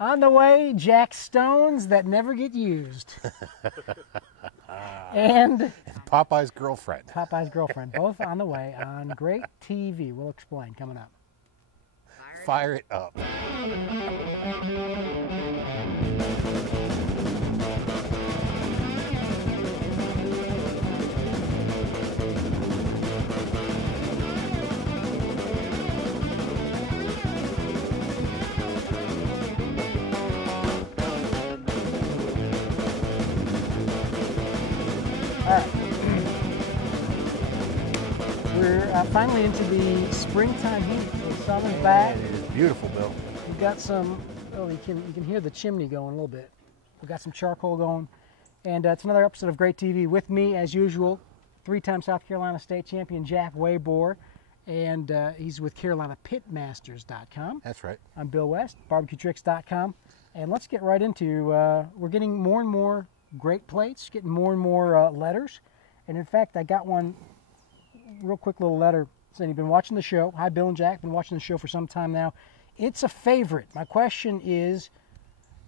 On the way, Jack Stones that never get used. And Popeye's girlfriend. Popeye's girlfriend, both on the way on Great TV. We'll explain coming up. Fire it up. All right. We're finally into the springtime heat. So summer's back. It is beautiful, Bill. We've got some, oh, you can hear the chimney going a little bit. We've got some charcoal going. And it's another episode of Great TV. With me, as usual, three-time South Carolina state champion Jack Waybor. And he's with CarolinaPitmasters.com. That's right. I'm Bill West, BarbecueTricks.com. And let's get right into, we're getting more and more great plates, getting more and more letters. And in fact, I got one real quick little letter saying you've been watching the show. Hi, Bill and Jack, been watching the show for some time now. It's a favorite. My question is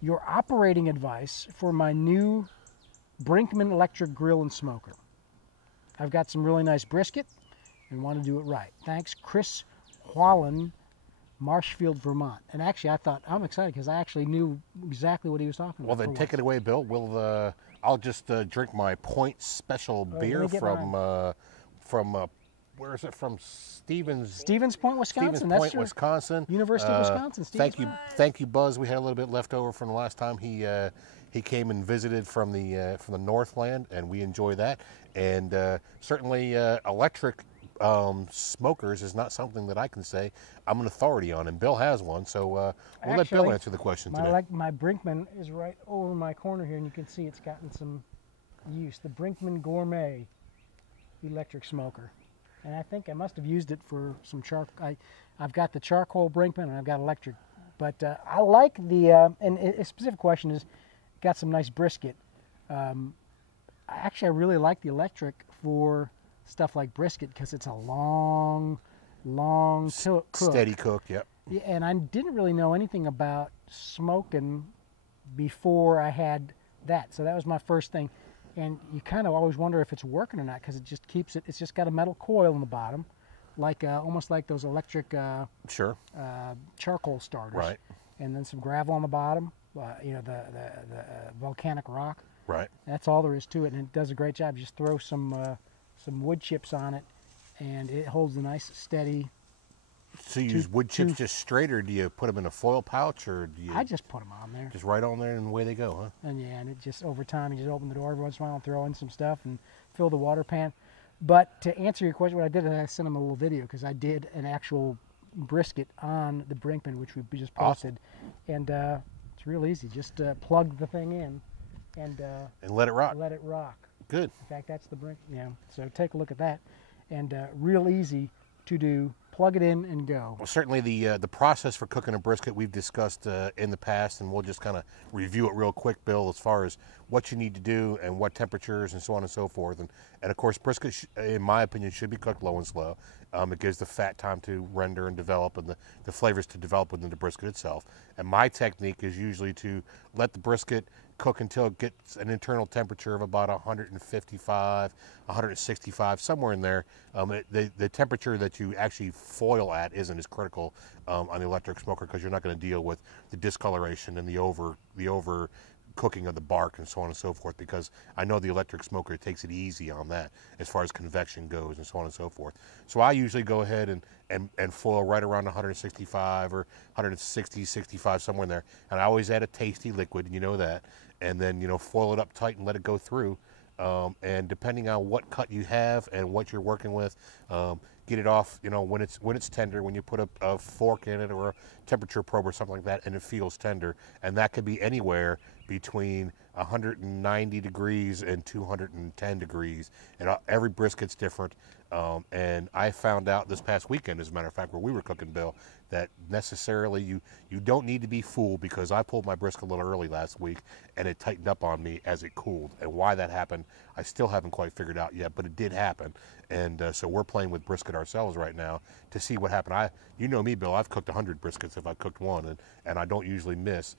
your operating advice for my new Brinkman electric grill and smoker. I've got some really nice brisket and want to do it right. Thanks, Chris Whallen, Marshfield, Vermont. And actually, I thought, I'm excited because I actually knew exactly what he was talking about. Well, then take it away, Bill. I'll just drink my Point Special beer from where is it from? Stevens Point, Wisconsin. Stevens That's Point, true. Wisconsin. University of Wisconsin. Thank you, Buzz. We had a little bit left over from the last time he came and visited from the Northland, and we enjoy that. And certainly, electric smokers is not something that I can say I'm an authority on, and Bill has one, so we'll let Bill answer the question today. My Brinkman is right over my corner here, and you can see it's gotten some use. The Brinkman Gourmet electric smoker, and I think I must have used it for some charcoal. I've got the charcoal Brinkman, and I've got electric, but I like the. And a specific question is, got some nice brisket. Actually, I really like the electric for stuff like brisket because it's a long cook. Steady cook, yep. Yeah, and I didn't really know anything about smoking before I had that, so that was my first thing. And you kind of always wonder if it's working or not because it just keeps it. It's just got a metal coil in the bottom, like almost like those electric charcoal starters. Right. And then some gravel on the bottom. You know, the volcanic rock. Right. That's all there is to it, and it does a great job. Just throw some wood chips on it, and it holds a nice steady. So you use wood chips just straight, or do you put them in a foil pouch, or do you? I just put them on there. Just right on there, and away they go, huh? And yeah, and it just over time, you just open the door every once in a while and throw in some stuff and fill the water pan. But to answer your question, what I did is I sent them a little video because I did an actual brisket on the Brinkman, which we just posted, and it's real easy. Just plug the thing in and let it rock. Let it rock. Good. In fact, that's the Brink. Yeah. So take a look at that, and real easy to do. Plug it in and go. Well, certainly the process for cooking a brisket we've discussed in the past, and we'll just kind of review it real quick, Bill, as far as what you need to do and what temperatures and so on and so forth. And of course, brisket, in my opinion, should be cooked low and slow. It gives the fat time to render and develop, and the flavors to develop within the brisket itself. And my technique is usually to let the brisket cook until it gets an internal temperature of about 155, 165, somewhere in there. The temperature that you actually foil at isn't as critical on the electric smoker because you're not going to deal with the discoloration and the over cooking of the bark and so on and so forth, because I know the electric smoker takes it easy on that as far as convection goes and so on and so forth. So I usually go ahead and foil right around 165 or 160, 65, somewhere in there. And I always add a tasty liquid, and you know that. And then, foil it up tight and let it go through. And depending on what cut you have and what you're working with, get it off, when it's tender, when you put a fork in it or a temperature probe or something like that, and it feels tender. And that could be anywhere between 190 degrees and 210 degrees. And every brisket's different. And I found out this past weekend, as a matter of fact, where we were cooking, Bill, that necessarily you don't need to be fooled, because I pulled my brisket a little early last week and it tightened up on me as it cooled. And why that happened, I still haven't quite figured out yet, but it did happen. And so we're playing with brisket ourselves right now to see what happened. You know me, Bill, I've cooked 100 briskets if I cooked one, and I don't usually miss.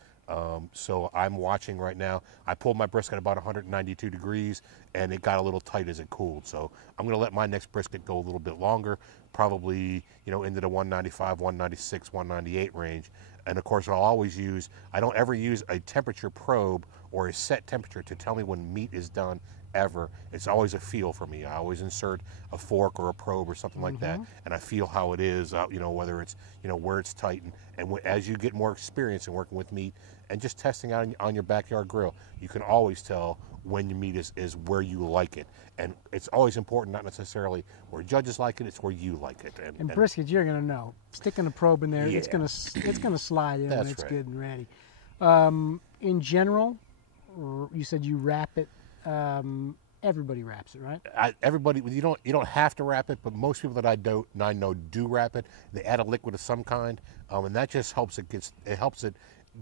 So I'm watching right now. I pulled my brisket about 192 degrees, and it got a little tight as it cooled. So I'm going to let my next brisket go a little bit longer, probably into the 195, 196, 198 range. And of course, I don't ever use a temperature probe or a set temperature to tell me when meat is done ever. It's always a feel for me. I always insert a fork or a probe or something like that, and I feel how it is, whether it's, where it's tight. And as you get more experience in working with meat and just testing out on your backyard grill, you can always tell when your meat is where you like it. And it's always important, not necessarily where judges like it, it's where you like it. And brisket, you're going to know. Sticking a probe in there, Yeah. it's gonna slide in when it's right. good and ready. In general, you said you wrap it. Everybody wraps it, right? Everybody, you don't have to wrap it, but most people that I know do wrap it. They add a liquid of some kind, and that just helps it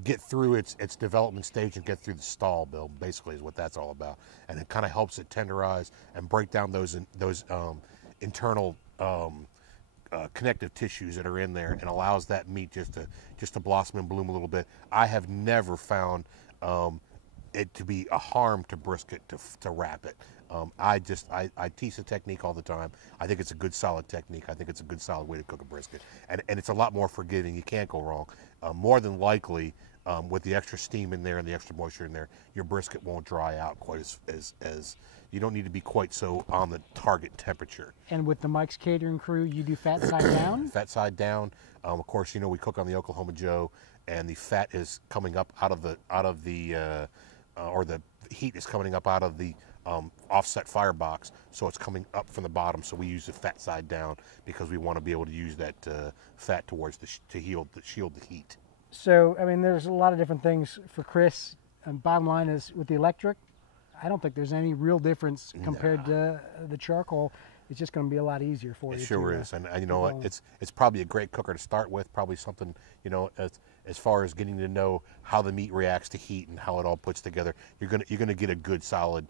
get through its development stage and get through the stall, Bill. Basically, is what that's all about, and it kind of helps it tenderize and break down those internal connective tissues that are in there, and allows that meat just to blossom and bloom a little bit. I have never found it to be a harm to brisket to wrap it. I teach the technique all the time. I think it's a good solid technique. I think it's a good solid way to cook a brisket, and it's a lot more forgiving. You can't go wrong. More than likely, with the extra steam in there and the extra moisture in there, your brisket won't dry out quite as you don't need to be quite so on the target temperature. And with the Mike's Catering Crew, you do fat side down? Fat side down. Of course, we cook on the Oklahoma Joe, and the fat is coming up out of the or the heat is coming up out of the offset firebox, so it's coming up from the bottom. So we use the fat side down because we want to be able to use that fat towards to shield the heat. So, I mean, there's a lot of different things for Chris. And bottom line is, with the electric, I don't think there's any real difference compared to the charcoal. It's just going to be a lot easier for you. It sure is, and you know what? It's probably a great cooker to start with. Probably something, as far as getting to know how the meat reacts to heat and how it all puts together. You're gonna get a good solid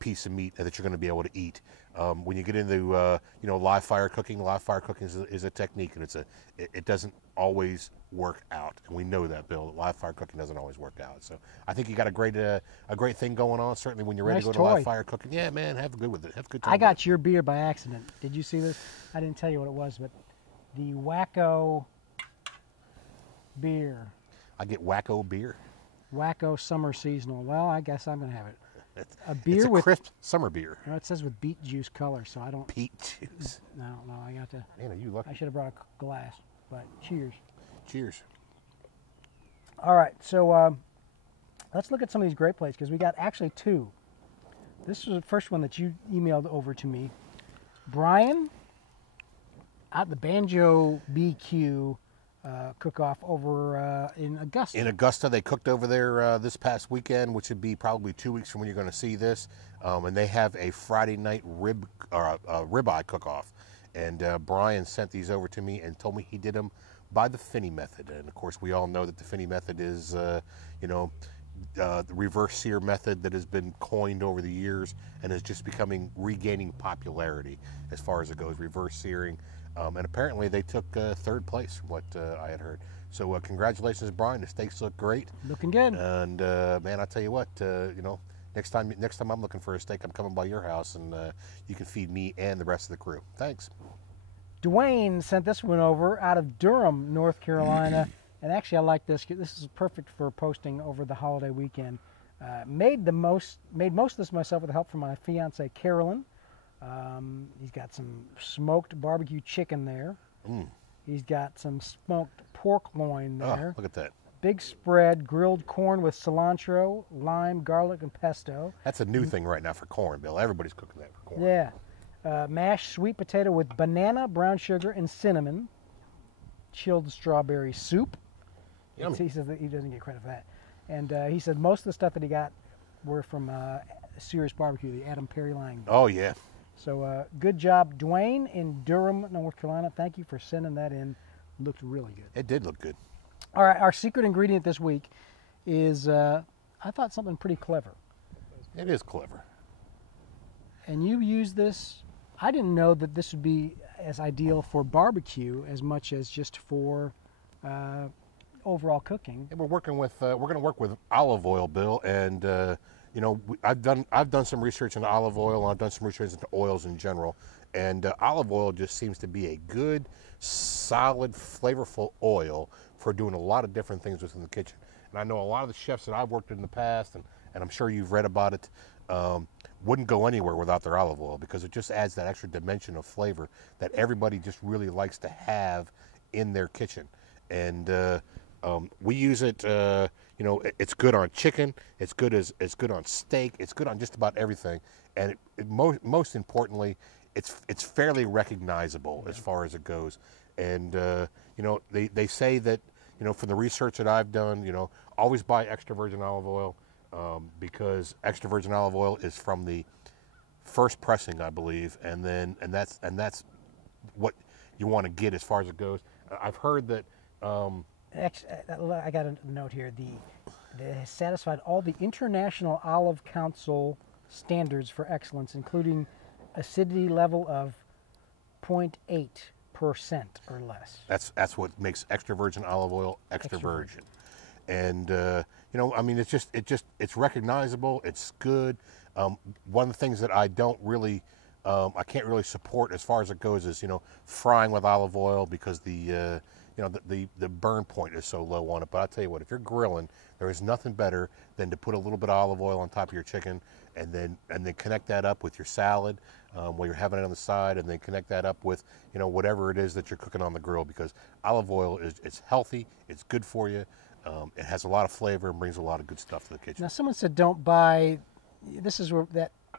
piece of meat that you're going to be able to eat. When you get into live fire cooking is a technique, and it doesn't always work out, and we know that, Bill. Live fire cooking doesn't always work out. So I think you got a great thing going on. Certainly, when you're ready to go to live fire cooking, yeah, man, have good with it. Have a good time. I got your beer by accident. Did you see this? I didn't tell you what it was, but the Wacko beer. I get Wacko beer. Wacko Summer Seasonal. Well, I guess I'm gonna have it. A beer with crisp summer beer. It says with beet juice color, so I don't. Beet juice. No, I got to. Man, are you lucky? I should have brought a glass, but cheers. Cheers. All right, so let's look at some of these great plates because we got actually two. This was the first one that you emailed over to me. Brian, out the Banjo BQ cook-off over in Augusta. In Augusta, they cooked over there this past weekend, which would be probably 2 weeks from when you're going to see this. And they have a Friday night ribeye cook-off. And Brian sent these over to me and told me he did them by the Finney method. And of course, we all know that the Finney method is, the reverse sear method that has been coined over the years and is just regaining popularity as far as it goes, reverse searing. And apparently they took third place from what I had heard. So congratulations, Brian. The steaks look great. Looking good. And man, I tell you what, next time I'm looking for a steak, I'm coming by your house, and you can feed me and the rest of the crew. Thanks. Dwayne sent this one over out of Durham, North Carolina. And actually, I like this. This is perfect for posting over the holiday weekend. Made most of this myself with the help from my fiance Carolyn. He's got some smoked barbecue chicken there. He's got some smoked pork loin there. Oh, look at that. Big spread, grilled corn with cilantro, lime, garlic, and pesto. That's a new thing right now for corn, Bill. Everybody's cooking that for corn. Yeah. Mashed sweet potato with banana, brown sugar, and cinnamon. Chilled strawberry soup. He says that he doesn't get credit for that. And he said most of the stuff that he got were from Serious Barbecue, the Adam Perry line. Oh, yeah. So good job, Dwayne in Durham, North Carolina. Thank you for sending that in. Looked really good. It did look good. All right, our secret ingredient this week is, I thought, something pretty clever. It is clever. And you use this. I didn't know that this would be as ideal for barbecue as much as just for overall cooking. And we're going to work with olive oil, Bill, and you know, I've done some research into olive oil, and I've done some research into oils in general, and olive oil just seems to be a good, solid, flavorful oil for doing a lot of different things within the kitchen. And I know a lot of the chefs that I've worked with in the past, and I'm sure you've read about it, wouldn't go anywhere without their olive oil, because it just adds that extra dimension of flavor that everybody just really likes to have in their kitchen. And we use it. You know, it's good on chicken. It's good on steak. It's good on just about everything. And most importantly, it's fairly recognizable as far as it goes. And you know, they say that, you know, from the research that I've done, you know, always buy extra virgin olive oil, because extra virgin olive oil is from the first pressing, I believe, and that's what you want to get as far as it goes. I've heard that. I got a note here. They satisfied all the International Olive Council standards for excellence, including acidity level of 0.8% or less. That's what makes extra virgin olive oil extra virgin. And you know, I mean, it's recognizable. It's good. One of the things that I don't really, I can't really support as far as it goes is, you know, frying with olive oil, because the you know, the burn point is so low on it. But I'll tell you what, if you're grilling, there is nothing better than to put a little bit of olive oil on top of your chicken, and then connect that up with your salad while you're having it on the side, and then connect that up with, you know, whatever it is that you're cooking on the grill, because olive oil it's healthy, it's good for you, it has a lot of flavor and brings a lot of good stuff to the kitchen. Now, someone said don't buy. This is where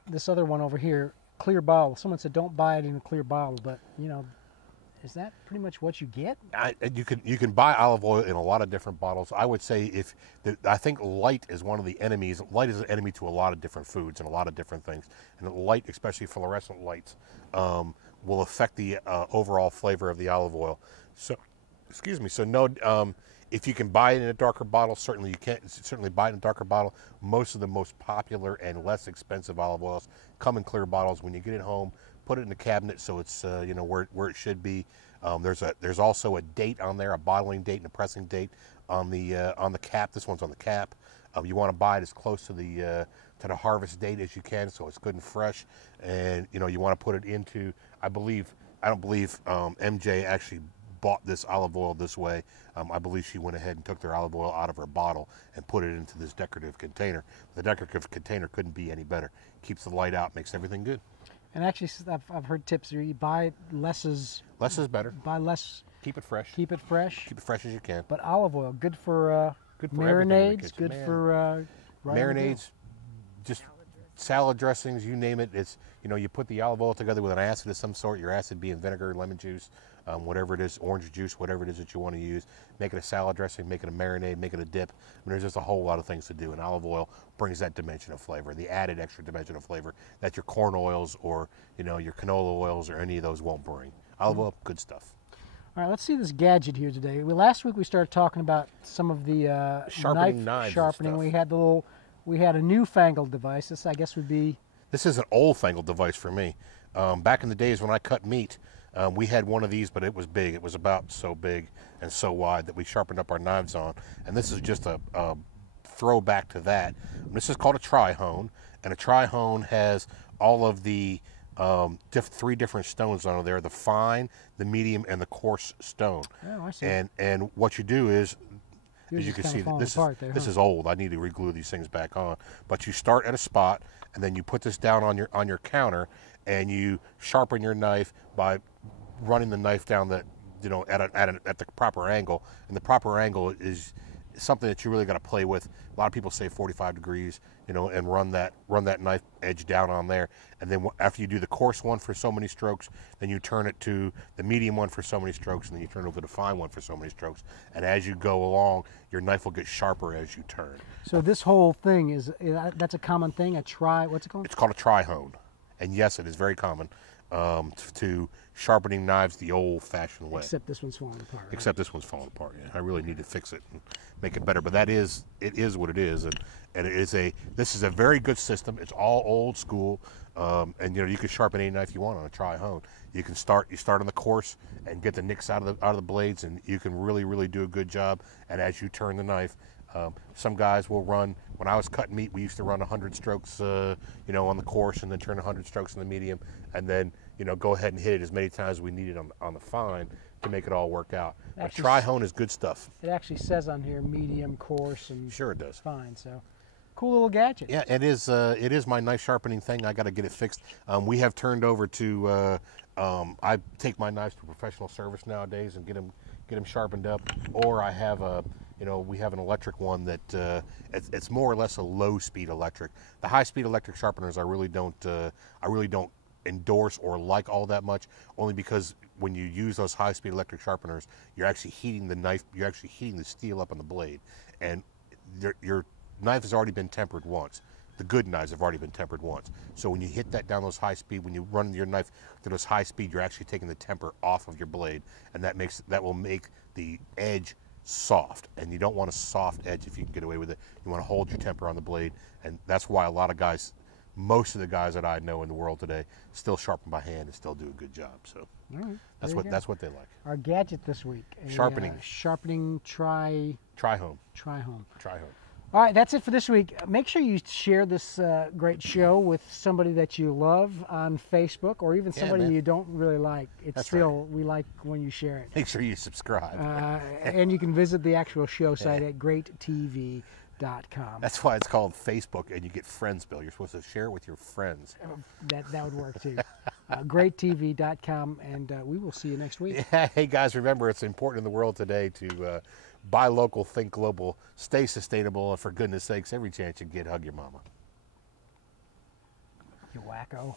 this other one over here, clear bottle. Someone said don't buy it in a clear bottle, but you know. Is that pretty much what you get? You can buy olive oil in a lot of different bottles. I would say I think light is one of the enemies. Light is an enemy to a lot of different foods and a lot of different things. And light, especially fluorescent lights, will affect the overall flavor of the olive oil. So, excuse me. So no, if you can buy it in a darker bottle, certainly you can. Certainly buy it in a darker bottle. Most of the most popular and less expensive olive oils come in clear bottles. When you get it home, put it in the cabinet so it's you know, where it should be. There's also a date on there, a bottling date and a pressing date on the cap. This one's on the cap. You want to buy it as close to the harvest date as you can, so it's good and fresh. And you know, you want to put it into. I don't believe MJ actually bought this olive oil this way. I believe she went ahead and took their olive oil out of her bottle and put it into this decorative container. The decorative container couldn't be any better. Keeps the light out, makes everything good. And actually, I've heard tips here. You buy less is better. Buy less. Keep it fresh. Keep it fresh. Keep it fresh as you can. But olive oil, good for marinades. Good for marinades. Just salad dressings, you name it. It's, you know, you put the olive oil together with an acid of some sort. Your acid being vinegar, lemon juice, whatever it is, orange juice, whatever it is that you want to use. Make it a salad dressing, make it a marinade, make it a dip. I mean, there's just a whole lot of things to do, and olive oil brings that dimension of flavor, the added extra dimension of flavor that your corn oils or, you know, your canola oils or any of those won't bring. Olive oil, good stuff. All right, let's see this gadget here today. Last week we started talking about some of the sharpening knives sharpening. We had a newfangled device. This, I guess, would be. This is an old-fangled device for me. Back in the days when I cut meat, we had one of these, but it was big. It was about so big and so wide that we sharpened up our knives on. And this is just a throwback to that. This is called a tri-hone, and a tri-hone has all of the three different stones on there: the fine, the medium, and the coarse stone. Oh, I see. And what you do is, Yours as you is can kinda see, falling this apart there, this huh? is old. I need to reglue these things back on. But you start at a spot, and then you put this down on your counter, and you sharpen your knife by running the knife down the, you know, at the proper angle. And the proper angle is something that you really got to play with. A lot of people say 45 degrees, you know, and run that knife edge down on there. And then after you do the coarse one for so many strokes, then you turn it to the medium one for so many strokes, and then you turn it over to the fine one for so many strokes. And as you go along, your knife will get sharper as you turn. So this whole thing that's a common thing. What's it called? It's called a tri-hone. And yes, it is very common. to sharpening knives the old-fashioned way. Except this one's falling apart. Right? Except this one's falling apart. Yeah, I really need to fix it and make it better. But it is what it is, and this is a very good system. It's all old school, and you can sharpen any knife you want on a tri-hone. You start on the coarse and get the nicks out of the blades, and you can really do a good job. And as you turn the knife, some guys will run. When I was cutting meat, we used to run 100 strokes, on the coarse, and then turn 100 strokes in the medium, and then go ahead and hit it as many times as we needed on the fine to make it all work out. But tri-hone is good stuff. It actually says on here medium, coarse, and sure it does. Fine. So cool little gadget. Yeah, it is. It is my knife sharpening thing. I got to get it fixed. We have turned over to. I take my knives to professional service nowadays and get them sharpened up, or I have a. We have an electric one that it's more or less a low-speed electric. The high-speed electric sharpeners I really don't endorse or like all that much, only because when you use those high-speed electric sharpeners, you're actually heating the knife, you're actually heating the steel up on the blade, and your knife has already been tempered once. The good knives have already been tempered once. So when you hit that down those high speed, when you run your knife to those high speed, you're actually taking the temper off of your blade, and that will make the edge soft, and you don't want a soft edge if you can get away with it. You want to hold your temper on the blade, and that's why a lot of guys, most of the guys that I know in the world today, still sharpen by hand and still do a good job. So that's what they like. Our gadget this week: sharpening tri-home. Tri-home. All right, that's it for this week. Make sure you share this great show with somebody that you love on Facebook, or even somebody you don't really like. We like when you share it. Make sure you subscribe. And you can visit the actual show site at greattv.com. That's why it's called Facebook, and you get friends, Bill. You're supposed to share it with your friends. That would work too. Greattv.com, and we will see you next week. Hey guys, remember, it's important in the world today to buy local, think global, stay sustainable, and for goodness sakes, every chance you get, hug your mama. You wacko.